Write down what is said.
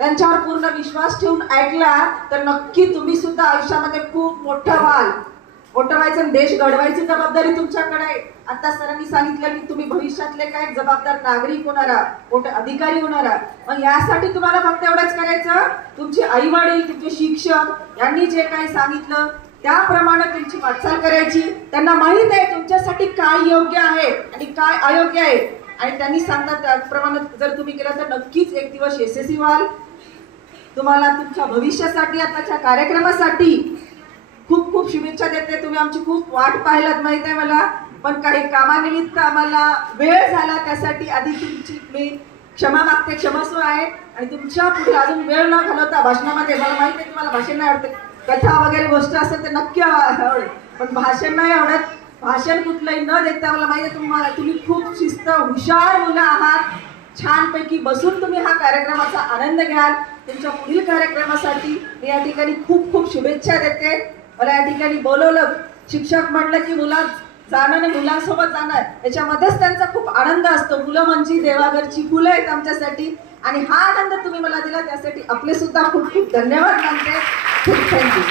त्यांच्यावर पूर्ण विश्वास ठेवून ऐकला तर नक्की तुम्ही सुद्धा आयुष्यामध्ये खूप मोठं व्हाल. मोठं व्हायचं आणि देश घडवायची जबाबदारी तुमच्याकडे आहे. आता सरांनी सांगितलं की तुम्ही भविष्यातले काय जबाबदार नागरिक होणार आहात, मोठे अधिकारी होणार आहात. मग यासाठी तुम्हाला फक्त एवढंच करायचं, तुमचे आई वडील, तुमचे शिक्षक यांनी जे काही सांगितलं त्याप्रमाणे तुमची वाटचाल करायची. त्यांना माहित आहे तुमच्यासाठी काय योग्य आहे आणि काय अयोग्य आहे, आणि त्यांनी सांगतात त्याप्रमाणे जर तुम्ही केलं तर नक्कीच एक दिवस यशस्वी व्हाल. तुम्हाला तुमच्या भविष्यासाठी, आताच्या कार्यक्रमासाठी खूप खूप शुभेच्छा देते. तुम्ही आमची खूप वाट पाहिलात माहित आहे मला, पण काही कामानिमित्त आम्हाला वेळ झाला, त्यासाठी आधी तुमची मी क्षमा मागते, क्षमस्व आहे. आणि तुमच्या पुढे अजून वेळ न घालवता भाषणामध्ये, मला माहित आहे तुम्हाला भाषण नाही आवडत, कथा वगैरे गोष्ट असेल तर नक्की आवडेल, पण भाषण नाही आवडत. भाषण कुठलंही न देता मला माहिती आहे तुम्ही खूप शिस्त हुशार मुलं आहात. छानपैकी बसून तुम्ही हा कार्यक्रमाचा आनंद घ्याल. तुमच्या पुढील कार्यक्रमासाठी मी या ठिकाणी खूप खूप शुभेच्छा देते. मला या ठिकाणी बोलवलं, शिक्षक म्हटलं की मुला जाणं आणि मुलांसोबत जाणं याच्यामध्येच त्यांचा खूप आनंद असतो. मुलं म्हणजे देवाघरची फुलं आहेत आमच्यासाठी, आणि हा आनंद तुम्ही मला दिला त्यासाठी आपले सुद्धा खूप खूप धन्यवाद मानते. खूप थँक्यू.